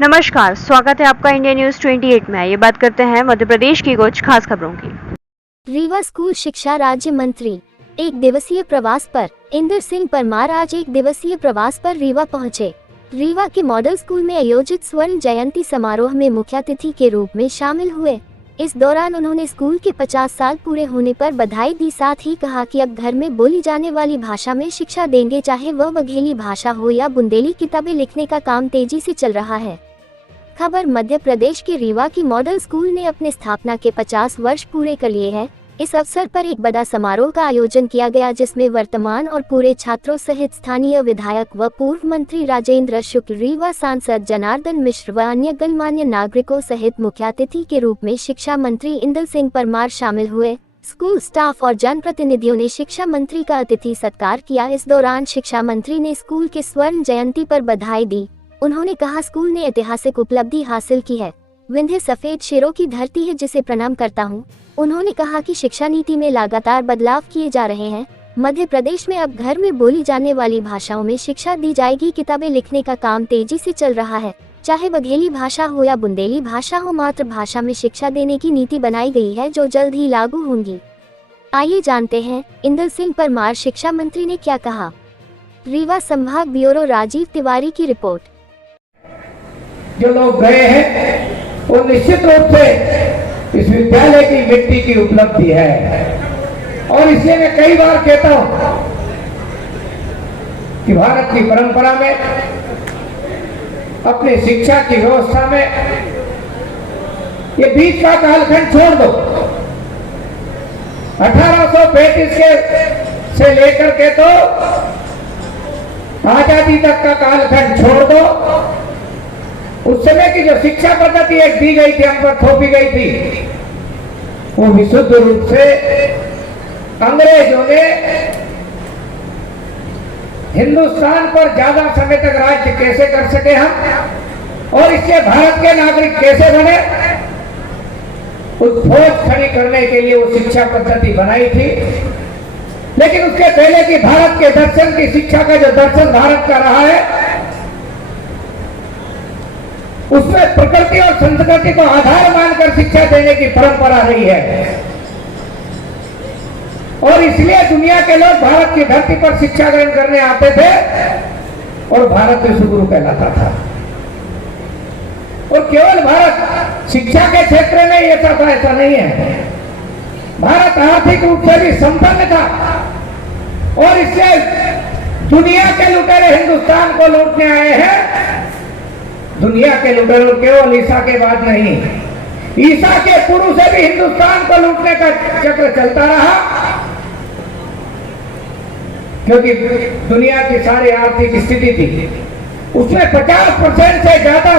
नमस्कार, स्वागत है आपका इंडिया न्यूज 28 में। ये बात करते हैं मध्य प्रदेश की कुछ खास खबरों की। रीवा स्कूल शिक्षा राज्य मंत्री एक दिवसीय प्रवास पर। इंदर सिंह परमार आज एक दिवसीय प्रवास पर रीवा पहुंचे। रीवा के मॉडल स्कूल में आयोजित स्वर्ण जयंती समारोह में मुख्य अतिथि के रूप में शामिल हुए। इस दौरान उन्होंने स्कूल के 50 साल पूरे होने पर बधाई दी। साथ ही कहा कि अब घर में बोली जाने वाली भाषा में शिक्षा देंगे, चाहे वह बघेली भाषा हो या बुंदेली। किताबें लिखने का काम तेजी से चल रहा है। खबर मध्य प्रदेश के रीवा की मॉडल स्कूल ने अपने स्थापना के 50 वर्ष पूरे कर लिए हैं। इस अवसर पर एक बड़ा समारोह का आयोजन किया गया, जिसमें वर्तमान और पूरे छात्रों सहित स्थानीय विधायक व पूर्व मंत्री राजेंद्र शुक्ल, रीवा सांसद जनार्दन मिश्र व अन्य गणमान्य नागरिकों सहित मुख्य अतिथि के रूप में शिक्षा मंत्री इंदर सिंह परमार शामिल हुए। स्कूल स्टाफ और जनप्रतिनिधियों ने शिक्षा मंत्री का अतिथि सत्कार किया। इस दौरान शिक्षा मंत्री ने स्कूल के स्वर्ण जयंती पर बधाई दी। उन्होंने कहा, स्कूल ने ऐतिहासिक उपलब्धि हासिल की है। विंध्य सफेद शेरों की धरती है, जिसे प्रणाम करता हूं। उन्होंने कहा कि शिक्षा नीति में लगातार बदलाव किए जा रहे हैं। मध्य प्रदेश में अब घर में बोली जाने वाली भाषाओं में शिक्षा दी जाएगी। किताबें लिखने का काम तेजी से चल रहा है, चाहे बघेली भाषा हो या बुंदेली भाषा हो। मातृभाषा में शिक्षा देने की नीति बनाई गई है, जो जल्द ही लागू होंगी। आइए जानते हैं इंदर सिंह परमार शिक्षा मंत्री ने क्या कहा। रीवा संभाग ब्यूरो राजीव तिवारी की रिपोर्ट। जो लोग गए हैं वो निश्चित रूप से इस विद्यालय की मिट्टी की उपलब्धि है। और इसलिए मैं कई बार कहता हूं कि भारत की परंपरा में, अपनी शिक्षा की व्यवस्था में ये बीच का कालखंड छोड़ दो। 1835 से लेकर के तो आजादी तक का कालखंड छोड़ दो। उस समय की जो शिक्षा पद्धति एक दी गई थी, हम पर थोपी गई थी, वो विशुद्ध रूप से अंग्रेजों ने हिंदुस्तान पर ज्यादा समय तक राज्य कैसे कर सके हम, और इससे भारत के नागरिक कैसे बने, उस खोज खड़ी करने के लिए वो शिक्षा पद्धति बनाई थी। लेकिन उसके पहले की भारत के दर्शन की शिक्षा का जो दर्शन भारत का रहा है, उसमें प्रकृति और संस्कृति को आधार मानकर शिक्षा देने की परंपरा रही है। और इसलिए दुनिया के लोग भारत की धरती पर शिक्षा ग्रहण करने आते थे और भारत विश्वगुरु कहलाता था। और केवल भारत शिक्षा के क्षेत्र में ऐसा था, ऐसा नहीं है। भारत आर्थिक रूप से भी संपन्न था, और इससे दुनिया के लुटेरे हिंदुस्तान को लूटने आए हैं। दुनिया के लुटेरों केवल ईसा के बाद नहीं, ईसा के पूर्व से भी हिंदुस्तान को लूटने का चक्र चलता रहा। क्योंकि दुनिया की सारी आर्थिक स्थिति थी, उसमें 50% से ज्यादा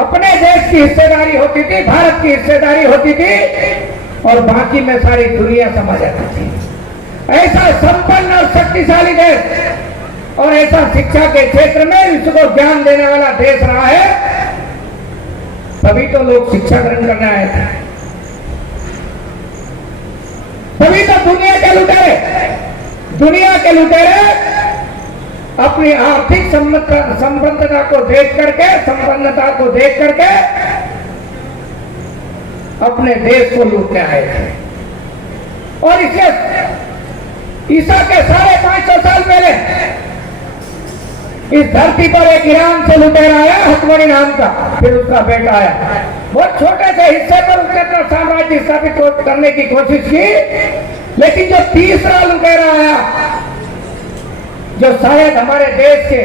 अपने देश की हिस्सेदारी होती थी, भारत की हिस्सेदारी होती थी, और बाकी में सारी दुनिया समा जाती थी। ऐसा संपन्न और शक्तिशाली देश, और ऐसा शिक्षा के क्षेत्र में विश्व को ज्ञान देने वाला देश रहा है, तभी तो लोग शिक्षा ग्रहण करने आए थे। तभी तो दुनिया के लुटेरे अपनी आर्थिक संपन्नता को देख करके अपने देश को लूटने आए थे। और इसे ईसा के 550 साल पहले इस धरती पर एक ईरान से लुटेरा आया, हकमनी नाम का, फिर उसका बेटा आया। बहुत छोटे से हिस्से पर उसने अपना साम्राज्य स्थापित करने की कोशिश की। लेकिन जो तीसरा लुटेरा आया, जो शायद हमारे देश के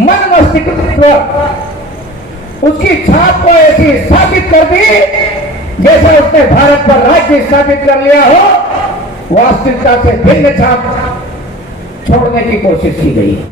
मन मस्तिष्क पर उसकी छाप को ऐसी स्थापित कर दी जैसे उसने भारत पर राज्य स्थापित कर लिया हो, वास्तविकता से भिन्न छाप छोड़ने की कोशिश की गई।